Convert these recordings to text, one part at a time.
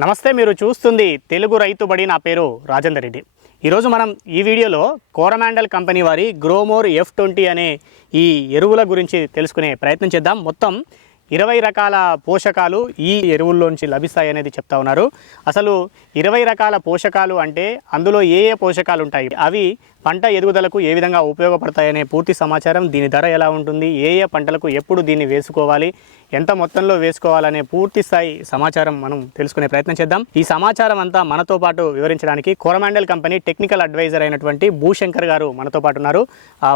నమస్తే మీరు చూస్తుంది తెలుగు రైతు బడి. నా పేరు రాజేందర్ రెడ్డి. ఈరోజు మనం ఈ వీడియోలో కోరమాండల్ కంపెనీ వారి గ్రోమోర్ ఎఫ్ ట్వంటీ అనే ఈ ఎరువుల గురించి తెలుసుకునే ప్రయత్నం చేద్దాం. మొత్తం ఇరవై రకాల పోషకాలు ఈ ఎరువుల్లోంచి లభిస్తాయి అనేది చెప్తా ఉన్నారు. అసలు ఇరవై రకాల పోషకాలు అంటే అందులో ఏ ఏ పోషకాలు ఉంటాయి? అవి పంట ఎదుగుదలకు ఏ విధంగా ఉపయోగపడతాయనే పూర్తి సమాచారం దీని ధర ఎలా ఉంటుంది? ఏ ఏ పంటలకు ఎప్పుడు దీన్ని వేసుకోవాలి? ఎంత మొత్తంలో వేసుకోవాలనే పూర్తి స్థాయి సమాచారం మనం తెలుసుకునే ప్రయత్నం చేద్దాం. ఈ సమాచారం అంతా మనతో పాటు వివరించడానికి కోరమాండల్ కంపెనీ టెక్నికల్ అడ్వైజర్ అయినటువంటి భూశంకర్ గారు మనతో పాటు ఉన్నారు.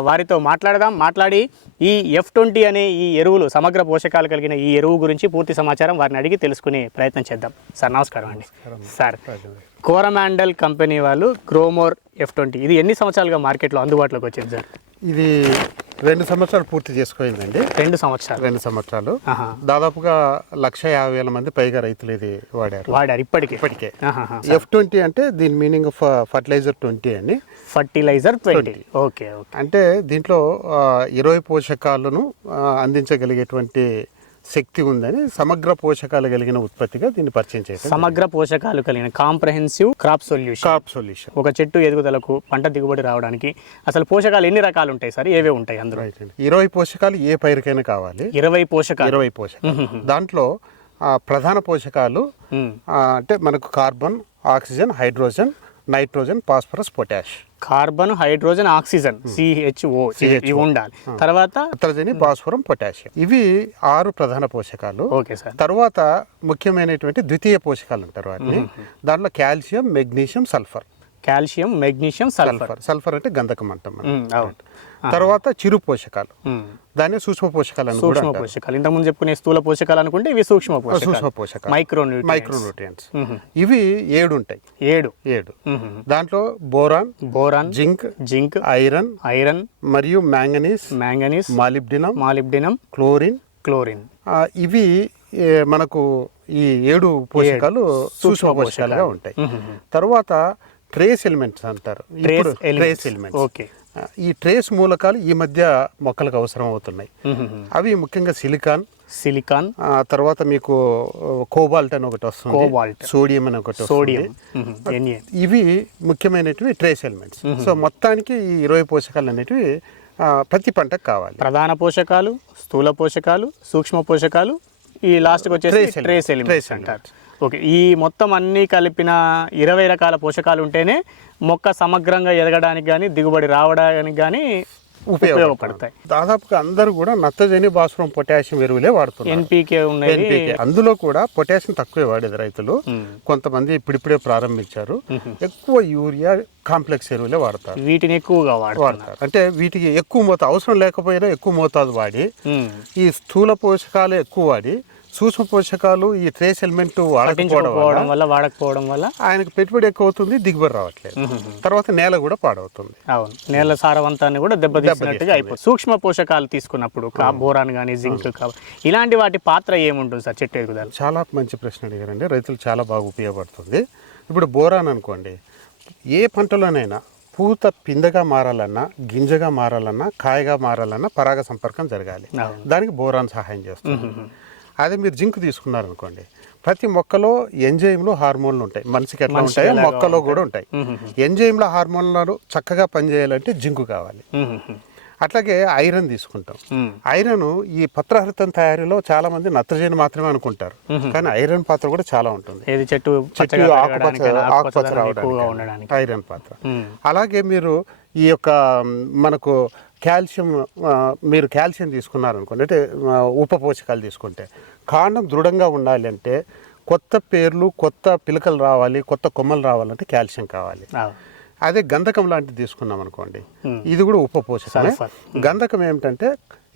వారితో మాట్లాడదాం. మాట్లాడి ఈ ఎఫ్ ట్వంటీ అనే ఈ ఎరువులు సమగ్ర పోషకాలు కలిగిన ఈ ఎరువు గురించి పూర్తి సమాచారం వారిని అడిగి తెలుసుకునే ప్రయత్నం చేద్దాం. సార్ నమస్కారం అండి. సార్ కోరమాండల్ కంపెనీ వాళ్ళు గ్రోమోర్ ఎఫ్ ట్వంటీ ఇది ఎన్ని సంవత్సరాలుగా మార్కెట్లో అందుబాటులోకి వచ్చింది సార్? ఇది రెండు సంవత్సరాలు పూర్తి చేసుకోయిందండి రెండు సంవత్సరాలు. రెండు సంవత్సరాలు. దాదాపుగా లక్ష యాభై వేల మంది పైగా రైతులు ఇది వాడారు. వాడారు ఇప్పటికి. ఇప్పటికే. ఎఫ్ ట్వంటీ అంటే దీని మీనింగ్ ఆఫ్ ఫర్టిలైజర్ ట్వంటీ అని ఫర్టిలైజర్ ట్వంటీ. Okay okay. అంటే దీంట్లో ఆ, ఇరవై పోషకాలను ఆ, అందించగలిగేటువంటి శక్తి ఉందని సమగ్ర పోషకాలు కలిగిన ఉత్పత్తిగా దీన్ని పరిచయం చేశారు. సమగ్ర పోషకాలు కలిగిన comprehensive crop solution. Crop solution. ఒక చెట్టు ఎదుగుదలకు పంట దిగుబడి రావడానికి అసలు పోషకాలు ఎన్ని రకాలు ఉంటాయి సార్? ఏవే ఉంటాయి అందులో? ఇరవై పోషకాలు ఏ పైరుకైనా కావాలి. ఇరవై పోషకాలు. ఇరవై పోషకాలు. దాంట్లో ప్రధాన పోషకాలు అంటే మనకు carbon oxygen hydrogen nitrogen phosphorus potash. Carbon hydrogen oxygen CHO ఇవి ఉండాలి. తర్వాత నత్రజని భాస్వరం పొటాషియం ఇవి ఆరు ప్రధాన పోషకాలు. Okay sir. తర్వాత ముఖ్యమైనటువంటి ద్వితీయ పోషకాలు అంటారు వాటిని. దాంట్లో calcium magnesium sulphur. Calcium magnesium sulphur. Sulphur. అంటే గంధకం అంటాం తర్వాత చిరు పోషకాలు. దాన్ని సూక్ష్మ పోషకాలు అని సూక్ష్మ పోషకాలు. ఇంతకుముందు చెప్పుకునే స్థూల పోషకాలు అనుకుంటే ఇవి సూక్ష్మ సూక్ష్మ పోషకాలు. మైక్రో మైక్రోన్యూట్రియంట్స్ ఇవి ఏడు. ఉంటాయి ఏడు. ఏడు దాంట్లో boron boron zinc zinc iron iron మరియు manganese manganese molybdenum molybdenum chlorine. Chlorine. ఇవి మనకు ఈ ఏడు పోషకాలు సూక్ష్మ పోషకాలుగా ఉంటాయి. తర్వాత ట్రేస్ ఎలిమెంట్స్ అంటారు. Trace elements. ఓకే. ఈ ట్రేస్ మూలకాలు ఈ మధ్య మొక్కలకు అవసరం అవుతున్నాయి. అవి ముఖ్యంగా సిలికాన్ సిలికాన్. ఆ తర్వాత మీకు కోబాల్ట్ అని ఒకటి వస్తుంది. కోబాల్ట్. సోడియం అని ఒకటి సోడియం. ఇవి ముఖ్యమైనటివి ట్రేస్ ఎలిమెంట్స్. సో మొత్తానికి ఈ ఇరవై పోషకాలు అనేటివి ప్రతి పంటకు కావాలి. ప్రధాన పోషకాలు స్థూల పోషకాలు సూక్ష్మ పోషకాలు ఈ లాస్ట్కి వచ్చేసి. Trace elements. అంటారు. ఓకే ఈ మొత్తం అన్ని కలిపిన ఇరవై రకాల పోషకాలు ఉంటేనే మొక్క సమగ్రంగా ఎదగడానికి కానీ దిగుబడి రావడానికి కానీ ఉపయోగపడతాయి. దాదాపుగా అందరూ కూడా నత్తజని భాస్వరం పొటాషియం ఎరువులే వాడుతున్నారు. NPK NPK. అందులో కూడా పొటాషియం తక్కువే వాడేది రైతులు. కొంతమంది ఇప్పుడిప్పుడే ప్రారంభించారు. ఎక్కువ యూరియా కాంప్లెక్స్ ఎరువులే వాడతారు. వీటిని ఎక్కువగా వాడతారు. అంటే వీటికి ఎక్కువ మోతా అవసరం లేకపోయినా ఎక్కువ మోతాదు వాడి. ఈ స్థూల పోషకాలు ఎక్కువ వాడి. సూక్ష్మ పోషకాలు ఈ ట్రేస్ ఎలిమెంట్ వాడకపోవడం వల్ల వాడకపోవడం వల్ల ఆయనకు పెట్టుబడి ఎక్కువ అవుతుంది దిగుబడి రావట్లేదు. తర్వాత నేల కూడా పాడవుతుంది. అవును. నేల సారవంతాన్ని కూడా దెబ్బతీసినట్టుగా అయిపోతుంది సూక్ష్మ పోషకాలు తీసుకున్నప్పుడు బోరాన్ కానీ జింక్ ఇలాంటి వాటి పాత్ర ఏముంటుంది సార్ చెట్టు ఎదుగుదల? చాలా మంచి ప్రశ్న అడిగారండి. రైతులు చాలా బాగా ఉపయోగపడుతుంది. ఇప్పుడు బోరాన్ అనుకోండి. ఏ పంటలోనైనా పూత పిందగా మారాలన్నా గింజగా మారాలన్నా కాయగా మారాలన్నా పరాగ సంపర్కం జరగాలి. దానికి బోరాన్ సహాయం చేస్తుంది. అదే మీరు జింక్ తీసుకున్నారనుకోండి ప్రతి మొక్కలో ఎంజైమ్లు హార్మోన్లు ఉంటాయి. మనిషికి ఎట్లా ఉంటాయో మొక్కలో కూడా ఉంటాయి. ఎంజైమ్ల హార్మోన్లు చక్కగా పనిచేయాలంటే జింకు కావాలి. అట్లాగే ఐరన్ తీసుకుంటాం. ఐరన్ ఈ పత్రహరితం తయారీలో చాలా మంది నత్రజని మాత్రమే అనుకుంటారు. కానీ ఐరన్ పాత్ర కూడా చాలా ఉంటుంది. చెట్టు ఆకుపచ్చ ఐరన్ పాత్ర. అలాగే మీరు ఈ యొక్క మనకు కాల్షియం మీరు కాల్షియం తీసుకున్నారనుకోండి అంటే ఆ, ఉప పోషకాలు తీసుకుంటే కాండం దృఢంగా ఉండాలి అంటే కొత్త పేర్లు కొత్త పిలకలు రావాలి కొత్త కొమ్మలు రావాలంటే కాల్షియం కావాలి. అదే గంధకం లాంటిది తీసుకున్నాం అనుకోండి ఇది కూడా ఉప పోషకమే సల్ఫర్. గంధకం ఏమిటంటే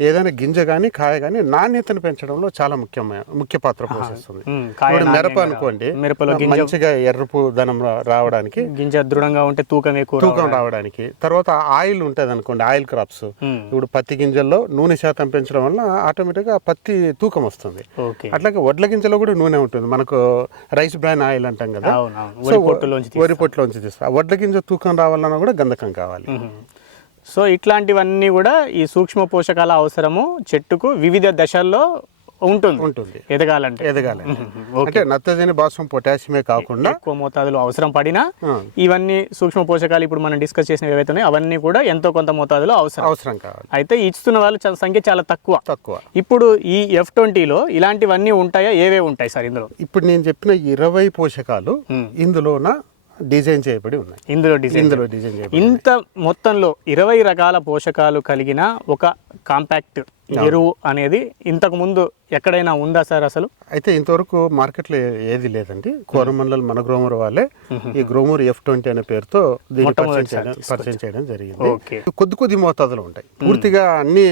ఏదైనా గింజ కానీ కాయ కానీ నాణ్యతను పెంచడంలో చాలా ముఖ్యమైన ముఖ్య పాత్ర పోషిస్తుంది. మిరప అనుకోండి మిరపలో మంచిగా ఎర్రపు ధనం రావడానికి గింజ దృఢంగా ఉంటే తూకం ఎక్కువ తూకం రావడానికి. తర్వాత ఆయిల్ ఉంటుంది అనుకోండి ఆయిల్ క్రాప్స్. ఇప్పుడు పత్తి గింజల్లో నూనె శాతం పెంచడం వల్ల ఆటోమేటిక్గా పత్తి తూకం వస్తుంది. అట్లాగే వడ్ల గింజలో కూడా నూనె ఉంటుంది. మనకు రైస్ బ్రాన్ ఆయిల్ అంటాం కదా. వరి పొట్టులోంచి తీస్తాం. వడ్ల గింజ తూకం రావాలన్నా కూడా గంధకం కావాలి. సో ఇట్లాంటివన్నీ కూడా ఈ సూక్ష్మ పోషకాల అవసరము చెట్టుకు వివిధ దశల్లో ఉంటుంది. ఉంటుంది. ఎదగాలంటే. ఎదగాలి. ఓకే. అంటే నత్రజని భాస్వం పొటాషియమే కాకుండా ఎక్కువ మోతాదులో అవసరం పడినా ఇవన్నీ సూక్ష్మ పోషకాలు ఇప్పుడు మనం డిస్కస్ చేసిన ఏవైతే అవన్నీ కూడా ఎంతో కొంత మోతాదులో అవసరం. అవసరం కావాలి. అయితే ఇస్తున్న వాళ్ళు సంఖ్య చాలా తక్కువ. తక్కువ. ఇప్పుడు ఈ ఎఫ్ ట్వంటీలో ఇలాంటివన్నీ ఉంటాయా? ఏవే ఉంటాయి సార్ ఇందులో? ఇప్పుడు నేను చెప్పిన ఇరవై పోషకాలు. ఇందులోన డిజైన్ చేయబడి ఉన్నాయి. ఇందులో డిజైన్ ఇందులో డిజైన్ చేయబడి ఇంత మొత్తంలో ఇరవై రకాల పోషకాలు కలిగిన ఒక కాంపాక్ట్ ఎరువు అనేది ఇంతకు ముందు ఎక్కడైనా ఉందా సార్ అసలు? అయితే ఇంతవరకు మార్కెట్లో ఏది లేదండి. కోరమండల్ మన గ్రోమర్ వాళ్ళే ఈ గ్రోమర్ ఎఫ్ ట్వంటీ అనే పేరుతో పరిచయం చేయడం జరిగింది. కొద్ది కొద్ది మోతాదులో ఉంటాయి. పూర్తిగా అన్ని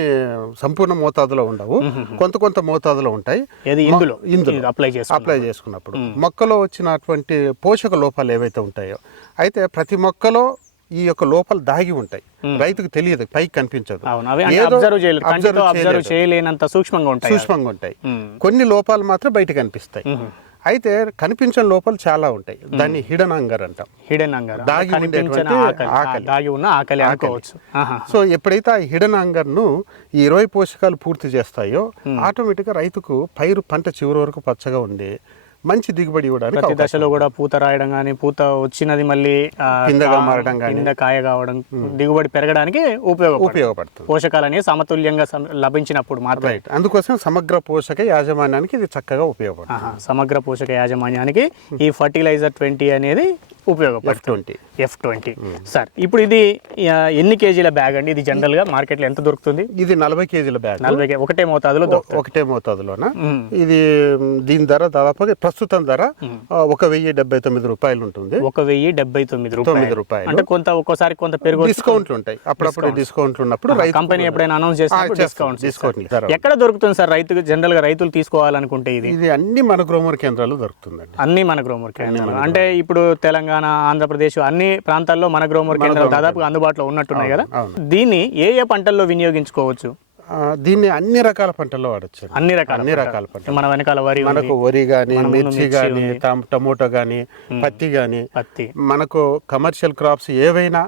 సంపూర్ణ మోతాదులో ఉండవు. కొంత కొంత మోతాదులో ఉంటాయి. ఇందులో? ఇందులో అప్లై అప్లై చేసుకున్నప్పుడు. మొక్కలో వచ్చినటువంటి పోషక లోపాలు ఏవైతే ఉంటాయో అయితే ప్రతి మొక్కలో ఈ యొక్క లోపాలు దాగి ఉంటాయి. రైతుకు తెలియదు పైకి కనిపించదు. అబ్జర్వ్. చేయలేనంత సూక్ష్మంగా ఉంటాయి సూక్ష్మంగా ఉంటాయి. కొన్ని లోపాలు మాత్రం బయట కనిపిస్తాయి. అయితే కనిపించని లోపాలు చాలా ఉంటాయి. దాన్ని హిడన్ అంగర్ అంటాం. హిడెన్ అంగారు దాగి ఆకలి. దాగి ఉన్న ఆకలి అనుకోవచ్చు. సో ఎప్పుడైతే ఆ హిడన్ అంగర్ను ఈ ఇరవై పోషకాలు పూర్తి చేస్తాయో ఆటోమేటిక్గా రైతుకు పైరు పంట చివరి వరకు పచ్చగా ఉండి మంచి దిగుబడి ఇవ్వడానికి ప్రతి దశలో కూడా పూత రాయడం కానీ పూత వచ్చినది మళ్ళీ కిందగా మారడం. కింద కాయ కావడం దిగుబడి పెరగడానికి ఉపయోగపడుతుంది. ఉపయోగపడుతుంది. పోషకాలు అనేవి సమతుల్యంగా లభించినప్పుడు మాత్రమే. రైట్ అందుకోసం సమగ్ర పోషక యాజమాన్యానికి ఇది చక్కగా ఉపయోగపడుతుంది. సమగ్ర పోషక యాజమాన్యానికి ఈ ఫర్టిలైజర్ ట్వంటీ అనేది ఉపయోగపడుతుంది. ఎఫ్ ట్వంటీ సార్ ఇప్పుడు ఇది ఎన్ని కేజీల బ్యాగ్ అండి? ఇది జనరల్గా మార్కెట్లో ఎంత దొరుకుతుంది? ఇది నలభై కేజీల బ్యాగ్. నలభై ఒకటే మోతాదులో ఒకటే మోతాదులోన. ఇది దీని ధర దాదాపుగా ప్రస్తుతం ధర ఒక వెయ్యి డెబ్బై తొమ్మిది రూపాయలు ఉంటుంది. ఒక వెయ్యి డెబ్బై తొమ్మిది తొమ్మిది రూపాయలు. అంటే కొంత ఒక్కోసారి కొంత పెరుగు డిస్కౌంట్లు ఉంటాయి. అప్పుడప్పుడు డిస్కౌంట్లు ఉన్నప్పుడు రైతు కంపెనీ ఎప్పుడైనా అనౌన్స్ చేస్తాం, డిస్కౌంట్ డిస్కౌంట్. ఎక్కడ దొరుకుతుంది సార్ రైతుకు జనరల్గా రైతులు తీసుకోవాలనుకుంటే ఇది? ఇది అన్ని మన గ్రోమర్ కేంద్రాల్లో దొరుకుతుందండి. అన్ని మన గ్రోమర్ కేంద్రాలు అంటే ఇప్పుడు తెలంగాణ ఆంధ్రప్రదేశ్ అన్ని ప్రాంతాల్లో మన గ్రోమర్ కేంద్రాలు దాదాపుగా అందుబాటులో ఉన్నట్టున్నాయి కదా. దీన్ని ఏ ఏ పంటల్లో వినియోగించుకోవచ్చు? దీన్ని అన్ని రకాల పంటల్లో వాడచ్చు అన్ని రకాల అన్ని రకాల పంటలు మన వెనకాల వరి మనకు వరి గాని మిర్చి గాని టమ- టమోటో గాని పత్తి గాని పత్తి. మనకు కమర్షియల్ క్రాప్స్ ఏవైనా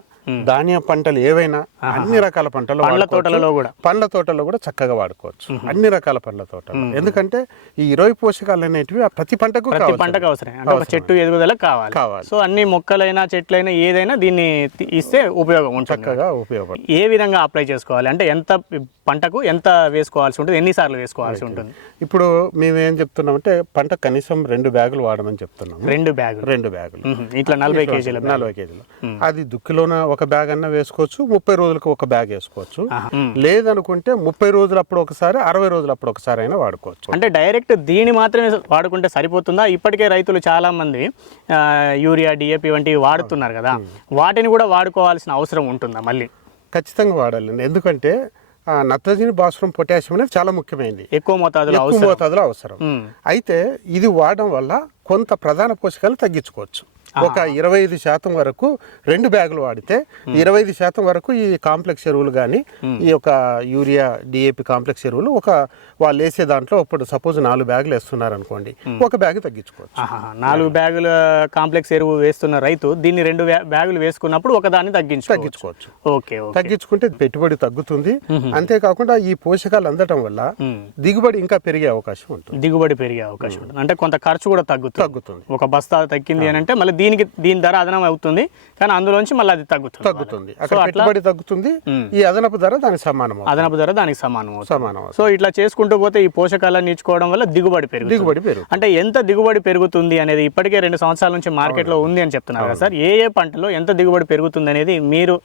ధాన్యం పంటలు ఏవైనా అన్ని రకాల పంటలు పండ్ల. తోటలలో కూడా. పండ్ల తోటల్లో కూడా చక్కగా వాడుకోవచ్చు. అన్ని రకాల పండ్ల తోటలు. ఎందుకంటే ఈ ఇరవై పోషకాలు అనేటివి ప్రతి పంటకు ప్రతి పంటకు అవసరం అంటే ఒక చెట్టు ఎదుగుదల కావాలి. కావాలి. సో అన్ని మొక్కలైనా చెట్లైనా ఏదైనా దీన్ని ఇస్తే ఉపయోగం ఉంటుంది. చక్కగా ఉపయోగపడుతుంది ఏ విధంగా అప్లై చేసుకోవాలి? అంటే ఎంత పంటకు ఎంత వేసుకోవాల్సి ఉంటుంది? ఎన్నిసార్లు వేసుకోవాల్సి ఉంటుంది? ఇప్పుడు మేము ఏం చెప్తున్నామంటే పంట కనీసం రెండు బ్యాగులు వాడమని చెప్తున్నాము. రెండు బ్యాగులు. రెండు బ్యాగులు. ఇట్లా నలభై కేజీల. నలభై కేజీలు. అది దుక్కిలోన ఒక బ్యాగ్ అన్న వేసుకోవచ్చు ముప్పై రోజులకు ఒక బ్యాగ్ వేసుకోవచ్చు. లేదనుకుంటే ముప్పై రోజులు అప్పుడు ఒకసారి అరవై రోజులు అప్పుడు ఒకసారి అయినా వాడుకోవచ్చు. అంటే డైరెక్ట్ దీన్ని మాత్రమే వాడుకుంటే సరిపోతుందా? ఇప్పటికే రైతులు చాలా మంది యూరియా డిఏపి వంటివి వాడుతున్నారు కదా. వాటిని కూడా వాడుకోవాల్సిన అవసరం ఉంటుందా మళ్ళీ? ఖచ్చితంగా వాడాలండి. ఎందుకంటే నత్రజని భాస్వరం పొటాషియం అనేది చాలా ముఖ్యమైనది. ఎక్కువ మోతాదులో ఎక్కువ అవసరం. మోతాదులో అవసరం. అయితే ఇది వాడడం వల్ల కొంత ప్రధాన పోషకాలు తగ్గించుకోవచ్చు. ఒక ఇరవై ఐదు శాతం వరకు రెండు బ్యాగులు వాడితే ఇరవై ఐదు శాతం వరకు ఈ కాంప్లెక్స్ ఎరువులు కానీ ఈ యొక్క యూరియా డిఏపి కాంప్లెక్స్ ఎరువులు ఒక వాళ్ళు వేసే దాంట్లో ఇప్పుడు సపోజ్ నాలుగు బ్యాగులు వేస్తున్నారు అనుకోండి ఒక బ్యాగ్ తగ్గించుకోవచ్చు. నాలుగు బ్యాగుల కాంప్లెక్స్ ఎరువు వేస్తున్న రైతు దీన్ని రెండు బ్యా- బ్యాగులు వేసుకున్నప్పుడు ఒకదాన్ని తగ్గించుకోవచ్చు. తగ్గించుకోవచ్చు. ఓకే తగ్గించుకుంటే పెట్టుబడి తగ్గుతుంది. అంతేకాకుండా ఈ పోషకాలు అందటం వల్ల. దిగుబడి ఇంకా పెరిగే అవకాశం ఉంటుంది. దిగుబడి పెరిగే అవకాశం ఉంటుంది. అంటే కొంత ఖర్చు కూడా తగ్గుతుంది. తగ్గుతుంది. ఒక బస్తా తగ్గింది అని అంటే మళ్ళీ దీనికి దీని ధర అదనం అవుతుంది కానీ అందులోంచి మళ్ళీ అది తగ్గుతుంది. తగ్గుతుంది. పెట్టుబడి తగ్గుతుంది. ఈ అదనపు ధర దానికి సమానం. అదనపు ధర దానికి సమానం సమానం. సో ఇట్లా చేసుకుంటూ పోతే ఈ పోషకాలను ఇచ్చుకోవడం వల్ల దిగుబడి పెరుగుతుంది. దిగుబడి పెరుగు అంటే ఎంత దిగుబడి పెరుగుతుంది అనేది ఇప్పటికే రెండు సంవత్సరాల నుంచి మార్కెట్లో ఉంది అని చెప్తున్నారు కదా సార్. ఏ ఏ పంటలో ఎంత దిగుబడి పెరుగుతుంది అనేది మీరు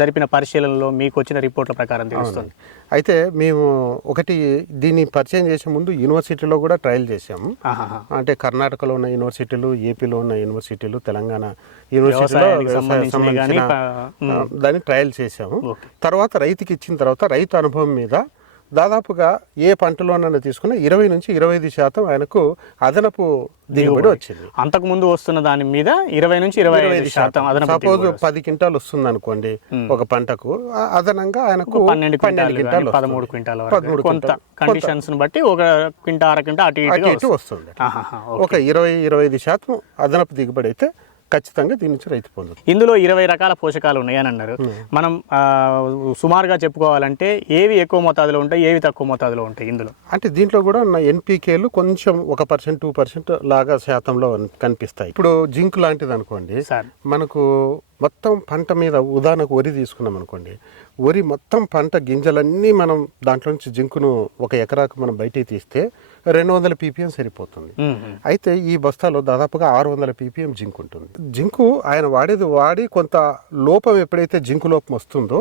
జరిపిన పరిశీలనలో మీకు వచ్చిన రిపోర్ట్ల ప్రకారం తెలుస్తుంది. అయితే మేము ఒకటి దీన్ని పరిచయం చేసే ముందు యూనివర్సిటీలో కూడా ట్రయల్ చేసాము. అంటే కర్ణాటకలో ఉన్న యూనివర్సిటీలు ఏపీలో ఉన్న యూనివర్సిటీలు తెలంగాణ యూనివర్సిటీలో దాన్ని ట్రయల్ చేసాము. తర్వాత రైతుకి ఇచ్చిన తర్వాత రైతు అనుభవం మీద దాదాపుగా ఏ పంటలోనైనా తీసుకున్నా ఇరవై నుంచి ఇరవై ఐదు శాతం ఆయనకు అదనపు దిగుబడి వచ్చింది. అంతకు ముందు వస్తున్న దాని మీద ఇరవై నుంచి ఇరవై ఐదు శాతం సపోజ్ పది క్వింటాల్ వస్తుంది అనుకోండి ఒక పంటకు. అదనంగా ఆయనకు పన్నెండు క్వింటాలు పదమూడు. క్వింటాల పదమూడు కొంత. కండిషన్స్ బట్టి ఒక క్వింటా అర క్వింటా అటు ఇటు వస్తుంది. ఒక ఇరవై ఇరవై ఐదు శాతం అదనపు దిగుబడి అయితే ఖచ్చితంగా దీని నుంచి రైతు పొందుతుంది ఇందులో ఇరవై రకాల పోషకాలు ఉన్నాయని అన్నారు. మనం సుమారుగా చెప్పుకోవాలంటే ఏవి ఎక్కువ మోతాదులో ఉంటాయి ఏవి తక్కువ మోతాదులో ఉంటాయి ఇందులో? అంటే దీంట్లో కూడా ఉన్న ఎన్పికేలు కొంచెం ఒక పర్సెంట్ టూ పర్సెంట్ లాగా శాతంలో కనిపిస్తాయి. ఇప్పుడు జింక్ లాంటిది అనుకోండి సార్. మనకు మొత్తం పంట మీద ఉదాహరణకు వరి తీసుకున్నాం అనుకోండి వరి మొత్తం పంట గింజలన్నీ మనం దాంట్లో నుంచి జింకును ఒక ఎకరాకు మనం బయటికి తీస్తే రెండు వందల పీపీఎం సరిపోతుంది. అయితే ఈ బస్తాలో దాదాపుగా ఆరు వందల పీపీఎం జింక్ ఉంటుంది జింకు ఆయన వాడేది వాడి కొంత లోపం ఎప్పుడైతే జింకు లోపం వస్తుందో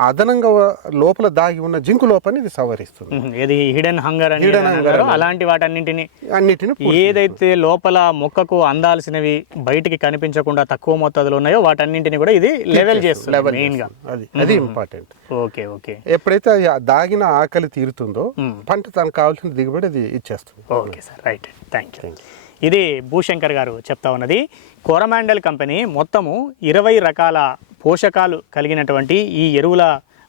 అదనంగా లోపల దాగి ఉన్న జింకు లోపాన్ని ఇది సవరిస్తుంది. ఇది హిడెన్ హంగర్ అని అన్నారో. అని. అలాంటి వాటన్నింటిని అన్నిటిని ఏదైతే లోపల మొక్కకు అందాల్సినవి బయటికి కనిపించకుండా తక్కువ మోతాదులో ఉన్నాయో వాటన్నింటిని కూడా ఇది లెవెల్ చేస్తుంది. లెవెల్ మెయిన్గా. అది అది ఇంపార్టెంట్ ఓకే ఓకే. ఎప్పుడైతే దాగిన ఆకలి తీరుతుందో. పంట తనకు కావాల్సిన దిగుబడి అది ఇచ్చేస్తుంది. Okay sir right. Thank you ఇది భూశంకర్ గారు చెప్తా ఉన్నది. కోరమాండల్ కంపెనీ మొత్తము ఇరవై రకాల పోషకాలు కలిగినటువంటి ఈ ఎరువుల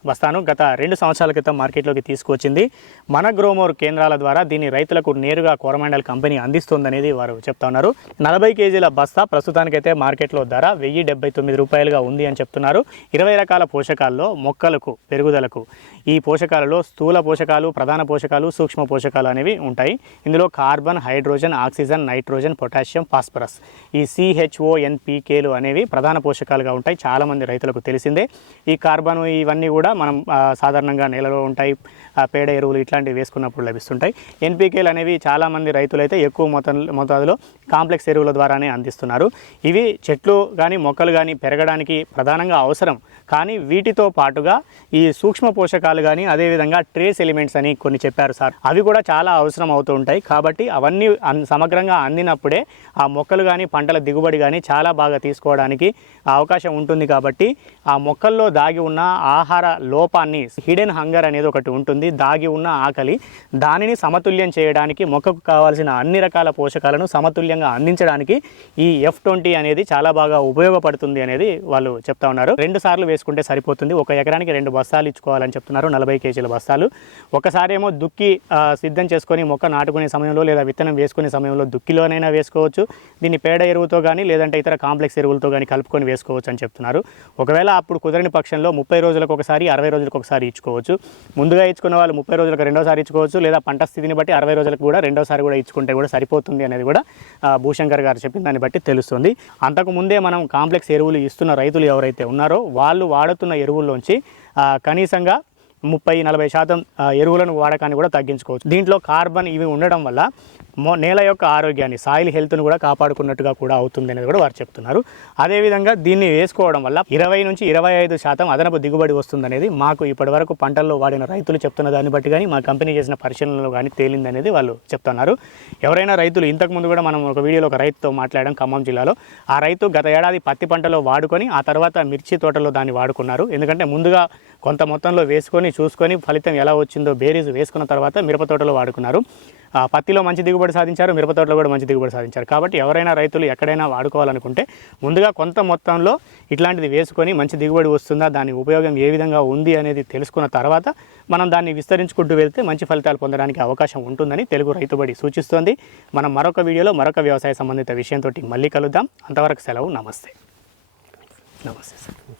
బస్తాను గత రెండు సంవత్సరాల క్రితం మార్కెట్లోకి తీసుకువచ్చింది. మన గ్రోమోర్ కేంద్రాల ద్వారా దీన్ని రైతులకు నేరుగా కోరమండల్ కంపెనీ అందిస్తుందనేది వారు చెప్తా ఉన్నారు. నలభై కేజీల బస్తా ప్రస్తుతానికైతే మార్కెట్లో ధర వెయ్యి డెబ్బై తొమ్మిది రూపాయలుగా ఉంది అని చెప్తున్నారు. ఇరవై రకాల పోషకాల్లో మొక్కలకు పెరుగుదలకు ఈ పోషకాలలో స్థూల పోషకాలు ప్రధాన పోషకాలు సూక్ష్మ పోషకాలు అనేవి ఉంటాయి. ఇందులో carbon hydrogen oxygen nitrogen potassium phosphorus ఈ సిహెచ్ఓ ఎన్పికేలు అనేవి ప్రధాన పోషకాలుగా ఉంటాయి. చాలామంది రైతులకు తెలిసిందే. ఈ కార్బన్ ఇవన్నీ కూడా మనం సాధారణంగా నేలలో ఉంటాయి ఆ, పేడ ఎరువులు ఇట్లాంటివి వేసుకున్నప్పుడు లభిస్తుంటాయి. ఎన్పికేలు అనేవి చాలామంది రైతులైతే ఎక్కువ మొత్తం మోతాదులో కాంప్లెక్స్ ఎరువుల ద్వారానే అందిస్తున్నారు. ఇవి చెట్లు కానీ మొక్కలు కానీ పెరగడానికి ప్రధానంగా అవసరం. కానీ వీటితో పాటుగా ఈ సూక్ష్మ పోషకాలు కానీ అదేవిధంగా ట్రేస్ ఎలిమెంట్స్ అని కొన్ని చెప్పారు సార్. అవి కూడా చాలా అవసరం అవుతూ ఉంటాయి. కాబట్టి అవన్నీ అన్- సమగ్రంగా అందినప్పుడే ఆ మొక్కలు కానీ పంటల దిగుబడి కానీ చాలా బాగా తీసుకోవడానికి అవకాశం ఉంటుంది. కాబట్టి ఆ మొక్కల్లో దాగి ఉన్న ఆహార లోపాన్ని హిడెన్ హంగర్ అనేది ఒకటి ఉంటుంది దాగి ఉన్న ఆకలి దానిని సమతుల్యం చేయడానికి మొక్కకు కావాల్సిన అన్ని రకాల పోషకాలను సమతుల్యంగా అందించడానికి ఈ ఎఫ్ ట్వంటీ అనేది చాలా బాగా ఉపయోగపడుతుంది అనేది వాళ్ళు చెప్తా ఉన్నారు. రెండు సార్లు వేసుకుంటే సరిపోతుంది. ఒక ఎకరానికి రెండు బస్తాలు ఇచ్చుకోవాలని చెప్తున్నారు. నలభై కేజీల బస్తాలు. ఒకసారి ఏమో దుక్కి సిద్ధం చేసుకొని మొక్క నాటుకునే సమయంలో లేదా విత్తనం వేసుకునే సమయంలో దుక్కిలోనైనా వేసుకోవచ్చు. దీన్ని పేడ ఎరువుతో కానీ లేదంటే ఇతర కాంప్లెక్స్ ఎరువులతో కానీ కలుపుకొని వేసుకోవచ్చు అని చెప్తున్నారు. ఒకవేళ అప్పుడు కుదరని పక్షంలో ముప్పై రోజులకు ఒకసారి అరవై రోజులకు ఒకసారి ఇచ్చుకోవచ్చు. ముందుగా ఇచ్చుకున్న వాళ్ళు ముప్పై రోజులకు రెండోసారి ఇచ్చుకోవచ్చు. లేదా పంట స్థితిని బట్టి అరవై రోజులకు కూడా రెండోసారి కూడా ఇచ్చుకుంటే కూడా సరిపోతుంది అనేది కూడా భూశంకర్ గారు చెప్పిన దాన్ని బట్టి తెలుస్తుంది. అంతకు ముందే మనం కాంప్లెక్స్ ఎరువులు ఇస్తున్న రైతులు ఎవరైతే ఉన్నారో వాళ్ళు వాడుతున్న ఎరువుల్లోంచి కనీసంగా ముప్పై నలభై శాతం ఎరువులను వాడకాన్ని కూడా తగ్గించుకోవచ్చు. దీంట్లో కార్బన్ ఇవి ఉండడం వల్ల మొ నేల యొక్క ఆరోగ్యాన్ని సాయిల్ హెల్త్ను కూడా కాపాడుకున్నట్టుగా కూడా అవుతుంది అనేది కూడా వారు చెప్తున్నారు. అదేవిధంగా దీన్ని వేసుకోవడం వల్ల ఇరవై నుంచి ఇరవై ఐదు శాతం అదనపు దిగుబడి వస్తుందనేది మాకు ఇప్పటివరకు పంటల్లో వాడిన రైతులు చెప్తున్న దాన్ని బట్టి కానీ మా కంపెనీ చేసిన పరిశీలనలో కానీ తేలిందనేది వాళ్ళు చెప్తున్నారు. ఎవరైనా రైతులు ఇంతకుముందు కూడా మనం ఒక వీడియోలో ఒక రైతుతో మాట్లాడడం ఖమ్మం జిల్లాలో. ఆ రైతు గత ఏడాది పత్తి పంటలో వాడుకొని ఆ తర్వాత మిర్చి తోటలో దాన్ని వాడుకున్నారు. ఎందుకంటే ముందుగా కొంత మొత్తంలో వేసుకొని చూసుకొని ఫలితం ఎలా వచ్చిందో బేరీజ్ వేసుకున్న తర్వాత మిరప తోటలో వాడుకున్నారు. ఆ పత్తిలో మంచి దిగుబడి సాధించారు మిరప తోటలో కూడా మంచి దిగుబడి సాధించారు. కాబట్టి ఎవరైనా రైతులు ఎక్కడైనా వాడుకోవాలనుకుంటే ముందుగా కొంత మొత్తంలో ఇట్లాంటిది వేసుకొని మంచి దిగుబడి వస్తుందా దాని ఉపయోగం ఏ విధంగా ఉంది అనేది తెలుసుకున్న తర్వాత మనం దాన్ని విస్తరించుకుంటూ వెళ్తే మంచి ఫలితాలు పొందడానికి అవకాశం ఉంటుందని తెలుగు రైతుబడి సూచిస్తోంది. మనం మరొక వీడియోలో మరొక వ్యవసాయ సంబంధిత విషయంతో మళ్ళీ కలుద్దాం. అంతవరకు సెలవు. నమస్తే. నమస్తే సార్.